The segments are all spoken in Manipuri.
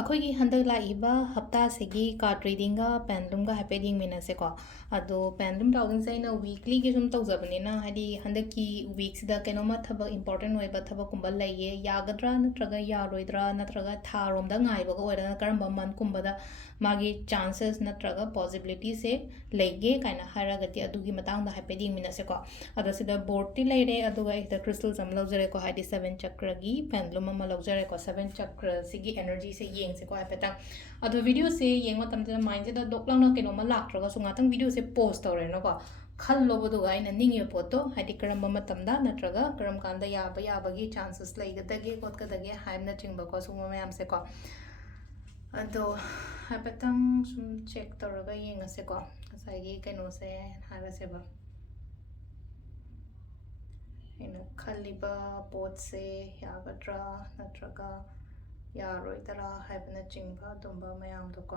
ꯑꯩꯈꯣꯏꯒꯤ ꯍꯟꯗꯛ ꯂꯥꯛꯏꯕ ꯍꯞꯇꯥꯁꯤꯒꯤ ꯀꯥꯔꯗ ꯔꯤꯗꯤꯡꯒ ꯄꯦꯟꯗꯨꯝꯒ ꯍꯥꯏꯐꯦꯠ ꯌꯦꯡꯃꯤꯟꯅꯁꯦꯀꯣ ꯑꯗꯣ ꯄꯦꯟꯗꯨꯝ ꯗꯥꯎꯁꯤꯡꯁꯦ ꯑꯩꯅ ꯋꯤꯛꯂꯤꯒꯤ ꯁꯨꯝ ꯇꯧꯖꯕꯅꯤꯅ ꯍꯥꯏꯗꯤ ꯍꯟꯗꯛꯀꯤ ꯋꯤꯛꯁꯤꯗ ꯀꯩꯅꯣꯝꯃ ꯊꯕꯛ ꯏꯝꯄꯣꯔꯇꯦꯟ ꯑꯣꯏꯕ ꯊꯕꯛꯀꯨꯝꯕ ꯂꯩꯌꯦ ꯌꯥꯒꯗ꯭ꯔꯥ ꯅꯠꯇ꯭ꯔꯒ ꯌꯥꯔꯣꯏꯗ꯭ꯔꯥ ꯅꯠꯇ꯭ꯔꯒ ꯊꯥꯔꯣꯝꯗ ꯉꯥꯏꯕꯒ ꯑꯣꯏꯔꯒꯅ ꯀꯔꯝꯕ ꯃꯟꯊꯀꯨꯝꯕꯗ ꯃꯥꯒꯤ ꯆꯥꯟꯁꯦꯁ ꯅꯠꯇ꯭ꯔꯒ ꯄꯣꯖꯤꯕꯤꯂꯤꯇꯤꯁꯦ ꯂꯩꯒꯦ ꯀꯥꯏꯅ ꯍꯥꯏꯔꯒꯗꯤ ꯑꯗꯨꯒꯤ ꯃꯇꯥꯡꯗ ꯍꯥꯏꯐꯦꯠ ꯌꯦꯡꯃꯤꯟꯅꯁꯦꯀꯣ ꯑꯗꯣ ꯁꯤꯗ ꯕꯣꯔꯗꯇꯤ ꯂꯩꯔꯦ ꯑꯗꯨꯒ ꯑꯩ ꯁꯤꯗ ꯀ꯭ꯔꯤꯁꯇꯜꯁ ꯑꯃ ꯂꯧꯖꯔꯦꯀꯣ ꯍꯥꯏꯗꯤ 7 ꯆꯀ꯭ꯔꯒꯤ ꯄꯦꯟꯗꯨꯂꯝ ꯑꯃ ꯂꯧꯖꯔꯦꯀꯣ 7 ꯆꯀ꯭ꯔꯁꯤꯒꯤ एनर्जीꯁꯦ ꯌꯦꯡꯁꯦꯀꯣ ꯍꯥꯏꯐꯦꯠꯇꯪ ꯑꯗꯣ ꯚꯤꯗꯤꯑꯣꯁꯦ ꯌꯦꯡꯕ ꯃꯇꯝꯗ ꯃꯥꯏꯟꯁꯤꯗ ꯗꯣꯛ ꯂꯥꯎꯅ ꯀꯩꯅꯣꯝꯃ ꯂꯥꯛꯇ꯭ꯔꯒꯁꯨ ꯉꯥꯛꯇꯪ ꯚꯤꯗꯤꯑꯣꯁꯦ ꯄꯣꯁ ꯇꯧꯔꯦꯅꯀꯣ ꯈꯜꯂꯣꯕꯗꯨꯒ ꯑꯩꯅ ꯅꯤꯡꯉꯤꯕ ꯄꯣꯠꯇꯣ ꯍꯥꯏꯗꯤ ꯀꯔꯝꯕ ꯃꯇꯝꯗ ꯅꯠꯇ꯭ꯔꯒ ꯀꯔꯝ ꯀꯥꯟꯗ ꯌꯥꯕꯒꯤ ꯆꯥꯟꯁꯦꯁ ꯂꯩꯒꯗꯒꯦ ꯈꯣꯠꯀꯗꯒꯦ ꯍꯥꯏꯕꯅꯆꯤꯡꯕꯀꯣ ꯁꯤꯒꯨꯝꯕ ꯃꯌꯥꯝꯁꯦꯀꯣ ꯑꯗꯣ ꯍꯥꯏꯐꯦꯠꯇꯪ ꯁꯨꯝ ꯆꯦꯛ ꯇꯧꯔꯒ ꯌꯦꯡꯉꯁꯦꯀꯣ ꯉꯁꯥꯏꯒꯤ ꯀꯩꯅꯣꯁꯦ ꯍꯥꯏꯔꯁꯦꯕ ꯑꯩꯅ ꯈꯜꯂꯤꯕ ꯄꯣꯠꯁꯦ ꯌꯥꯒꯗ꯭ꯔꯥ ꯅꯠꯇ꯭ꯔꯒ ꯌꯥꯔꯣꯏꯗ꯭ꯔꯥ ꯍꯥꯏꯕꯅꯆꯤꯡꯕ ꯑꯗꯨꯝꯕ ꯃꯌꯥꯝꯗꯣꯀꯣ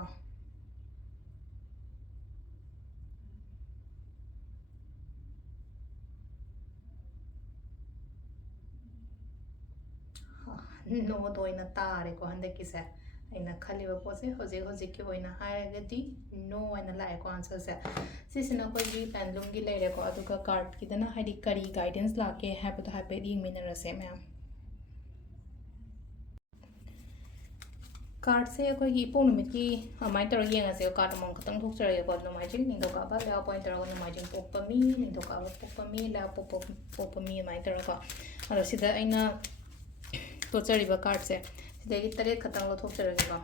ꯅꯣꯗ ꯑꯣꯏꯅ ꯇꯥꯔꯦꯀꯣ ꯍꯟꯗꯛꯀꯤꯁꯦ ꯑꯩꯅ ꯈꯜꯂꯤꯕ ꯄꯣꯠꯁꯦ ꯍꯧꯖꯤꯛꯀꯤ ꯑꯣꯏꯅ ꯍꯥꯏꯔꯒꯗꯤ ꯅꯣ ꯑꯣꯏꯅ ꯂꯥꯛꯑꯦꯀꯣ ꯑꯟꯁꯔꯁꯦ ꯁꯤꯁꯤꯅ ꯑꯩꯈꯣꯏꯒꯤ ꯄꯦꯟꯗꯨꯝꯒꯤ ꯂꯩꯔꯦꯀꯣ ꯑꯗꯨꯒ ꯀꯥꯔꯗꯀꯤꯗꯅ ꯍꯥꯏꯗꯤ ꯀꯔꯤ ꯒꯥꯏꯗꯦꯟꯁ ꯂꯥꯛꯀꯦ ꯍꯥꯏꯕꯗꯣ ꯍꯥꯏꯐꯦꯠ ꯌꯦꯡꯃꯤꯟꯅꯔꯁꯦ ꯃꯌꯥꯝ ꯀꯥꯔꯗꯁꯦ ꯑꯩꯈꯣꯏꯒꯤ ꯏꯄꯣꯛ ꯅꯨꯃꯤꯠꯀꯤ ꯑꯗꯨꯃꯥꯏꯅ ꯇꯧꯔꯒ ꯌꯦꯡꯉꯁꯦ ꯀꯥꯔꯗ ꯑꯃꯃꯝ ꯈꯛꯇꯪ ꯊꯣꯛꯆꯔꯒꯦꯀꯣ ꯅꯣꯡꯃꯥꯏꯖꯤꯡ ꯅꯤꯡꯊꯧꯀꯥꯕ ꯂꯩꯕꯥꯛꯄꯣꯛꯄ ꯇꯧꯔꯒ ꯅꯣꯡꯃꯥꯏꯖꯤꯡ ꯄꯣꯛꯄ ꯃꯤ ꯅꯤꯡꯊꯧꯀꯥꯕ ꯄꯣꯛꯄ ꯃꯤ ꯂꯩꯕꯥꯛꯄꯣꯛꯄ ꯄꯣꯛꯄ ꯃꯤ ꯑꯗꯨꯃꯥꯏꯅ ꯇꯧꯔꯒꯀꯣ ꯑꯗꯣ ꯁꯤꯗ ꯑꯩꯅ ꯇꯣꯠꯆꯔꯤꯕ ꯀꯥꯔꯗꯁꯦ ꯁꯤꯗꯒꯤ 7 ꯈꯛꯇꯪ ꯂꯧꯊꯣꯛꯆꯔꯒꯦꯀꯣ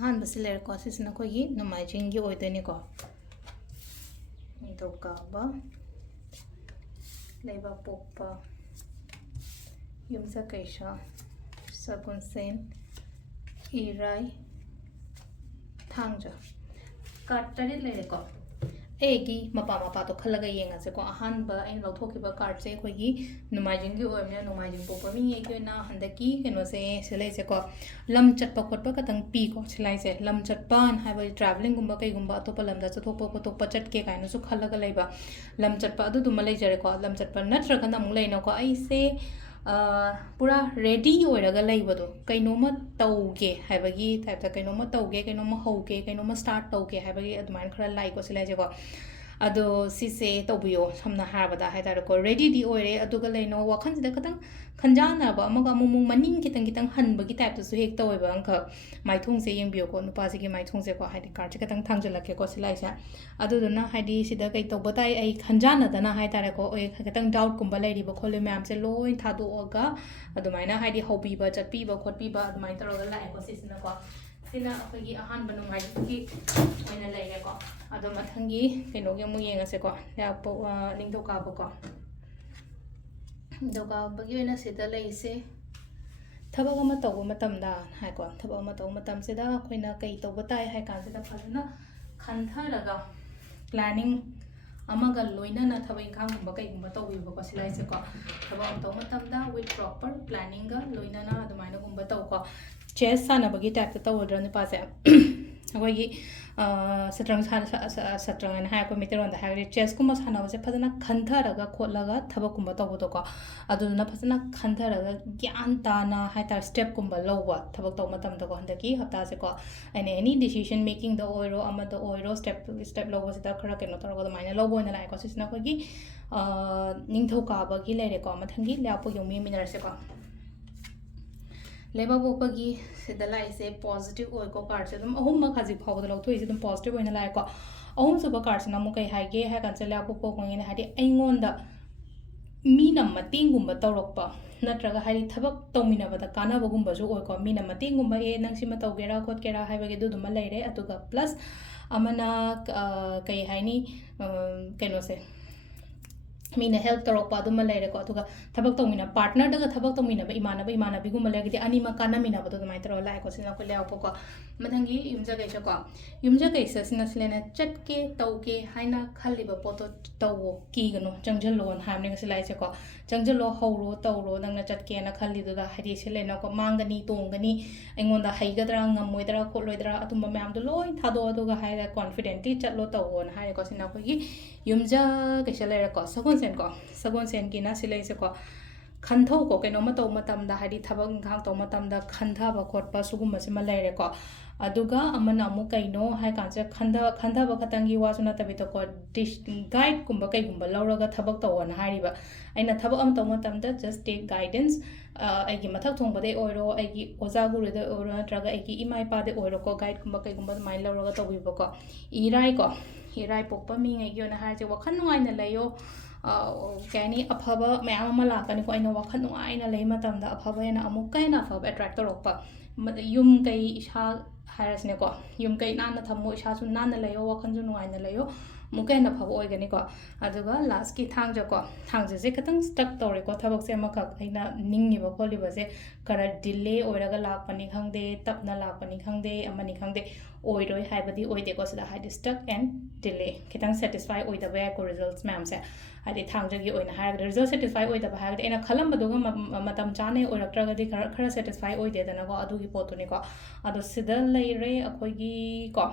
ꯑꯍꯥꯟꯕꯁꯤ ꯂꯩꯔꯦꯀꯣ ꯁꯤꯁꯤꯅ ꯑꯩꯈꯣꯏꯒꯤ ꯅꯣꯡꯃꯥꯏꯖꯤꯡꯒꯤ ꯑꯣꯏꯗꯣꯏꯅꯤꯀꯣ ꯅꯤꯡꯊꯧꯀꯥꯕ ꯂꯩꯕꯥꯛꯄꯣꯛꯄ ꯌꯨꯝꯁꯀꯩꯁ ꯁꯒꯣꯜꯁꯦꯟ ꯏꯔꯥꯏ ꯊꯥꯡꯖ ꯀꯥꯔꯗ 7 ꯂꯩꯔꯦꯀꯣ ꯑꯩꯒꯤ ꯃꯄꯥꯗꯣ ꯈꯜꯂꯒ ꯌꯦꯡꯉꯁꯦꯀꯣ ꯑꯍꯥꯟꯕ ꯑꯩꯅ ꯂꯧꯊꯣꯛꯈꯤꯕ ꯀꯥꯔꯗꯁꯦ ꯑꯩꯈꯣꯏꯒꯤ ꯅꯣꯡꯃꯥꯏꯖꯤꯡꯒꯤ ꯑꯣꯏꯕꯅꯤꯅ ꯅꯣꯡꯃꯥꯏꯖꯤꯡ ꯄꯣꯛꯄ ꯃꯤ ꯑꯩꯒꯤ ꯑꯣꯏꯅ ꯍꯟꯗꯛꯀꯤ ꯀꯩꯅꯣꯁꯦ ꯁꯤ ꯂꯩꯁꯦꯀꯣ ꯂꯝ ꯆꯠꯄ ꯈꯣꯠꯄ ꯈꯛꯇꯪ ꯄꯤꯀꯣ ꯁꯤꯂꯥꯏꯁꯦ ꯂꯝ ꯆꯠꯄꯅ ꯍꯥꯏꯕꯗꯤ ꯇ꯭ꯔꯥꯚꯦꯂꯤꯡꯒꯨꯝꯕ ꯀꯩꯒꯨꯝꯕ ꯑꯇꯣꯞꯄ ꯂꯝꯗ ꯆꯠꯊꯣꯛꯄ ꯈꯣꯠꯇꯣꯛꯄ ꯆꯠꯀꯦ ꯀꯥꯏꯅꯁꯨ ꯈꯜꯂꯒ ꯂꯩꯕ ꯂꯝ ꯆꯠꯄ ꯑꯗꯨꯗꯨꯃ ꯂꯩꯖꯔꯦꯀꯣ ꯂꯝ ꯆꯠꯄ ꯅꯠꯇ꯭ꯔꯒꯅ ꯑꯃꯨꯛ ꯂꯩꯅꯀꯣ ꯑꯩꯁꯦ ꯄꯨꯔꯥ ꯔꯦꯗꯤ ꯑꯣꯏꯔꯒ ꯂꯩꯕꯗꯣ ꯀꯩꯅꯣꯝꯃ ꯇꯧꯒꯦ ꯍꯥꯏꯕꯒꯤ ꯇꯥꯏꯞꯇ ꯀꯩꯅꯣꯝꯃ ꯇꯧꯒꯦ ꯀꯩꯅꯣꯝꯃ ꯍꯧꯒꯦ ꯀꯩꯅꯣꯝꯃ ꯁ꯭ꯇꯥꯔꯠ ꯇꯧꯒꯦ ꯍꯥꯏꯕꯒꯤ ꯑꯗꯨꯃꯥꯏꯅ ꯈꯔ ꯂꯥꯛꯏꯀꯣ ꯁꯤꯂꯥꯏꯁꯦꯀꯣ ꯑꯗꯣ ꯁꯤꯁꯦ ꯇꯧꯕꯤꯌꯣ ꯁꯝꯅ ꯍꯥꯏꯔꯕꯗ ꯍꯥꯏꯇꯥꯔꯦꯀꯣ ꯔꯦꯗꯤꯗꯤ ꯑꯣꯏꯔꯦ ꯑꯗꯨꯒ ꯂꯩꯅꯣ ꯋꯥꯈꯜꯁꯤꯗ ꯈꯤꯇꯪ ꯈꯟꯖꯥꯟꯅꯕ ꯑꯃꯒ ꯑꯃꯨꯛ ꯃꯅꯤꯡ ꯈꯤꯇꯪ ꯍꯟꯕꯒꯤ ꯇꯥꯏꯞꯇꯁꯨ ꯍꯦꯛ ꯇꯧꯋꯦꯕ ꯑꯃꯈꯛ ꯃꯥꯏꯊꯣꯡꯁꯦ ꯌꯦꯡꯕꯤꯌꯣꯀꯣ ꯅꯨꯄꯥꯁꯤꯒꯤ ꯃꯥꯏꯊꯣꯡꯁꯦꯀꯣ ꯍꯥꯏꯗꯤ ꯀꯥꯔꯗꯁꯦ ꯈꯤꯇꯪ ꯊꯥꯡꯖꯜꯂꯛꯀꯦꯀꯣ ꯁꯤꯂꯥꯏꯁꯦ ꯑꯗꯨꯗꯨꯅ ꯍꯥꯏꯗꯤ ꯁꯤꯗ ꯀꯩ ꯇꯧꯕ ꯇꯥꯏ ꯑꯩ ꯈꯟꯖꯥꯟꯅꯗꯅ ꯍꯥꯏꯇꯥꯔꯦꯀꯣ ꯈꯤꯇꯪ ꯗꯥꯎꯠꯀꯨꯝꯕ ꯂꯩꯔꯤꯕ ꯈꯣꯠꯂꯤ ꯃꯌꯥꯝꯁꯦ ꯂꯣꯏ ꯊꯥꯗꯣꯛꯑꯒ ꯑꯗꯨꯃꯥꯏꯅ ꯍꯥꯏꯗꯤ ꯍꯧꯕꯤꯕ ꯆꯠꯄꯤꯕ ꯈꯣꯠꯄꯤꯕ ꯑꯗꯨꯃꯥꯏꯅ ꯇꯧꯔꯒ ꯂꯥꯛꯑꯦꯀꯣ ꯁꯤꯁꯤꯅꯀꯣ ꯁꯤꯅ ꯑꯩꯈꯣꯏꯒꯤ ꯑꯍꯥꯟꯕ ꯅꯣꯡꯃꯥꯏꯖꯤꯡꯒꯤ ꯑꯣꯏꯅ ꯂꯩꯔꯦꯀꯣ ꯑꯗꯣ ꯃꯊꯪꯒꯤ ꯀꯩꯅꯣꯒꯤ ꯑꯃꯨꯛ ꯌꯦꯡꯉꯁꯦꯀꯣ ꯅꯤꯡꯊꯧꯀꯥꯕꯀꯣ ꯅꯤꯡꯊꯧꯀꯥꯕꯒꯤ ꯑꯣꯏꯅ ꯁꯤꯗ ꯂꯩꯔꯤꯁꯦ ꯊꯕꯛ ꯑꯃ ꯇꯧꯕ ꯃꯇꯝꯗ ꯍꯥꯏꯀꯣ ꯊꯕꯛ ꯑꯃ ꯇꯧꯕ ꯃꯇꯝꯁꯤꯗ ꯑꯩꯈꯣꯏꯅ ꯀꯩ ꯇꯧꯕ ꯇꯥꯏ ꯍꯥꯏ ꯀꯥꯟꯁꯤꯗ ꯐꯖꯅ ꯈꯟꯊꯔꯒ ꯄ꯭ꯂꯥꯅꯤꯡ ꯑꯃꯒ ꯂꯣꯏꯅꯅ ꯊꯕꯛ ꯏꯪꯈꯥꯡꯒꯨꯝꯕ ꯀꯩꯒꯨꯝꯕ ꯇꯧꯕꯤꯕꯀꯣ ꯁꯤꯂꯥꯏꯁꯦꯀꯣ ꯊꯕꯛ ꯑꯃ ꯇꯧꯕ ꯃꯇꯝꯗ ꯋꯤꯠ ꯄ꯭ꯔꯣꯄꯔ ꯄ꯭ꯂꯥꯅꯤꯡꯒ ꯂꯣꯏꯅꯅ ꯑꯗꯨꯃꯥꯏꯅꯒꯨꯝꯕ ꯇꯧꯀꯣ ꯆꯦꯁ ꯁꯥꯟꯅꯕꯒꯤ ꯇꯥꯏꯞꯇ ꯇꯧꯒꯗ꯭ꯔꯥ ꯅꯨꯄꯥꯁꯦ ꯑꯩꯈꯣꯏꯒꯤ ꯁꯇ꯭ꯔꯪ ꯍꯥꯏꯅ ꯍꯥꯏꯔꯛꯄ ꯃꯩꯇꯩꯂꯣꯟꯗ ꯍꯥꯏꯔꯒꯗꯤ ꯆꯦꯁꯀꯨꯝꯕ ꯁꯥꯟꯅꯕꯁꯦ ꯐꯖꯅ ꯈꯟꯊꯔꯒ ꯈꯣꯠꯂꯒ ꯊꯕꯛꯀꯨꯝꯕ ꯇꯧꯕꯗꯣꯀꯣ ꯑꯗꯨꯗꯨꯅ ꯐꯖꯅ ꯈꯟꯊꯔꯒ ꯒ꯭ꯌꯥꯟ ꯇꯥꯅ ꯍꯥꯏꯇꯥꯔꯦ ꯁ꯭ꯇꯦꯞꯀꯨꯝꯕ ꯂꯧꯕ ꯊꯕꯛ ꯇꯧꯕ ꯃꯇꯝꯗꯀꯣ ꯍꯟꯗꯛꯀꯤ ꯍꯞꯇꯥꯁꯦꯀꯣ ꯑꯩꯅ ꯑꯦꯅꯤ ꯗꯤꯁꯤಷꯟ ꯃꯦꯀꯤꯡꯗ ꯑꯣꯏꯔꯣ ꯑꯃꯗ ꯑꯣꯏꯔꯣ ꯁ꯭ꯇꯦꯞ ꯂꯧꯕꯁꯤꯗ ꯈꯔ ꯀꯩꯅꯣ ꯇꯧꯔꯒ ꯑꯗꯨꯃꯥꯏꯅ ꯂꯧꯕ ꯑꯣꯏꯅ ꯂꯥꯛꯑꯦꯀꯣ ꯁꯤꯁꯤꯅ ꯑꯩꯈꯣꯏꯒꯤ ꯅꯤꯡꯊꯧꯀꯥꯕꯒꯤ ꯂꯩꯔꯦꯀꯣ ꯃꯊꯪꯒꯤ ꯂꯩꯕꯥꯛꯄꯣꯛꯄ ꯌꯦꯡꯕ ꯌꯦꯡꯃꯤꯟꯅꯔꯁꯦꯀꯣ ꯂꯩꯕꯥꯛꯄꯣꯛꯄꯒꯤ ꯁꯤꯗ ꯂꯥꯛꯏꯁꯦ ꯄꯣꯖꯤꯇꯤቭ ꯑꯣꯏꯀꯣ ꯀꯥꯔꯗꯁꯦ ꯑꯗꯨꯝ ꯑꯍꯨꯝꯃꯛ ꯍꯧꯖꯤꯛ ꯐꯥꯎꯕꯗ ꯂꯧꯊꯣꯛꯏꯁꯦ ꯑꯗꯨꯝ ꯄꯣꯖꯤꯇꯤቭ ꯑꯣꯏꯅ ꯂꯥꯛꯑꯦꯀꯣ ꯑꯍꯨꯝꯁꯨꯕ ꯀꯥꯔꯗꯁꯤꯅ ꯑꯃꯨꯛ ꯀꯩ ꯍꯥꯏꯒꯦ ꯍꯥꯏ ꯀꯥꯟꯁꯤꯗ ꯂꯩꯕꯥꯛꯄꯣꯛꯄ ꯄꯣꯛꯄꯉꯩꯅ ꯍꯥꯏꯗꯤ ꯑꯩꯉꯣꯟꯗ ꯃꯤꯅ ꯃꯇꯦꯡꯒꯨꯝꯕ ꯇꯧꯔꯛꯄ ꯅꯠꯇ꯭ꯔꯒ ꯍꯥꯏꯗꯤ ꯊꯕꯛ ꯇꯧꯃꯤꯟꯅꯕꯗ ꯀꯥꯟꯅꯕꯒꯨꯝꯕꯁꯨ ꯑꯣꯏꯀꯣ ꯃꯤꯅ ꯃꯇꯦꯡꯒꯨꯝꯕ ꯅꯪ ꯁꯤꯃ ꯇꯧꯒꯦꯔꯥ ꯈꯣꯠꯀꯦꯔꯥ ꯍꯥꯏꯕꯒꯤ ꯑꯗꯨꯗꯨꯃ ꯂꯩꯔꯦ ꯑꯗꯨꯒ ꯄ꯭ꯂꯁ ꯑꯃꯅ ꯀꯩ ꯍꯥꯏꯅꯤ ꯀꯩꯅꯣꯁꯦ मीना हेल्प तौरप अदुमा लेरेको अदुगा थबक तौमिना पार्टनर दगा थबक तौमिना इमानब इमानबीगुम लेरगदि अनिमा कानामिना बदो दुमाय तरो लाइको सिना को लेओपको मथंगी युमजा गैसा को युमजा गैसा सिना सिलेना चटके तौके हाइना खल्लिबा पोतो तौवो कीगनो जंगजलोन हामने गसे लाइसे को जंगजलो हौरो तौरो नंगना चटके ना खल्लिदुदा हरि सिलेना को मांगनी तोंगनी एंगोंदा हाइगदरा ngमोइदरा खोलोइदरा अतुम मैम दो लोइ थादो अदुगा हाइरा कॉन्फिडेंटली चटलो तौवो ना हाइको सिना को युमजा गैसा लेरको सगोन को सगोन सेन की ना सिले से को खंथो को कनो मतौ मतम दा हरि थबक इंखांग तो मतम दा खंथाब खोटपा सुगुम से मलेरे को अदुगा अमना अमु कइनो हाय कांसे खंथाब खतंगी वासु नतबि तो को डिश गाइड कुंबा कइगुंबा लौरगा थबक तौवन हारिबा अइना थबक अम तो मतम दा जस्ट टेक गाइडेंस अइगी मथक थोंबदे ओइरो अइगी ओजा गुरुदे ओइरो नत्रगा अइगी इमाई पादे ओइरो को गाइड कुंबा कइगुंबा माइ लौरगा तौबिबो को इराई पोपा मिंगैगी ओना हारजे वखन नुआइना लयो कैनी अफब मैम अमा लाकनी को अइना वखन नुआइना लई मतमदा अफब हेना अमुक कैना अफब अट्रैक्ट तौरक्पा युम कई इशा हारसने को युम कई नाना थमो इशासु नाना लयो वखनजु नुआइना लयो मुके हेना फब ओइगनी को अदुगा लास्ट की थांगजे से खतंग स्टक तौरे को थबक से अमखक अइना निंगिबा खोलिबसे करा डिले ओइरगा लाकपनी खंगदे तपना लाकपनी खंगदे अमनी खंगदे ओइरोय हाइबदी ओइदे को सदा हाइदे स्टक एंड डिले खितंग सेटिस्फाई ओइदबा याय को रिजल्ट्स मैम से हाइदे थांगजगी ओइना हाइरगा रिजल्ट सेटिस्फाई ओइदबा हाइदे एना खलमबदुगा मतम चाने ओइरक्त्रगदी खरा सेटिस्फाई ओइदेदना को अदुगी पोतुनी को अदो सिदा लेरे अखोइगी को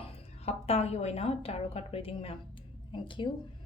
हप्तागी ओइना tarot card reading ma'am Thank you.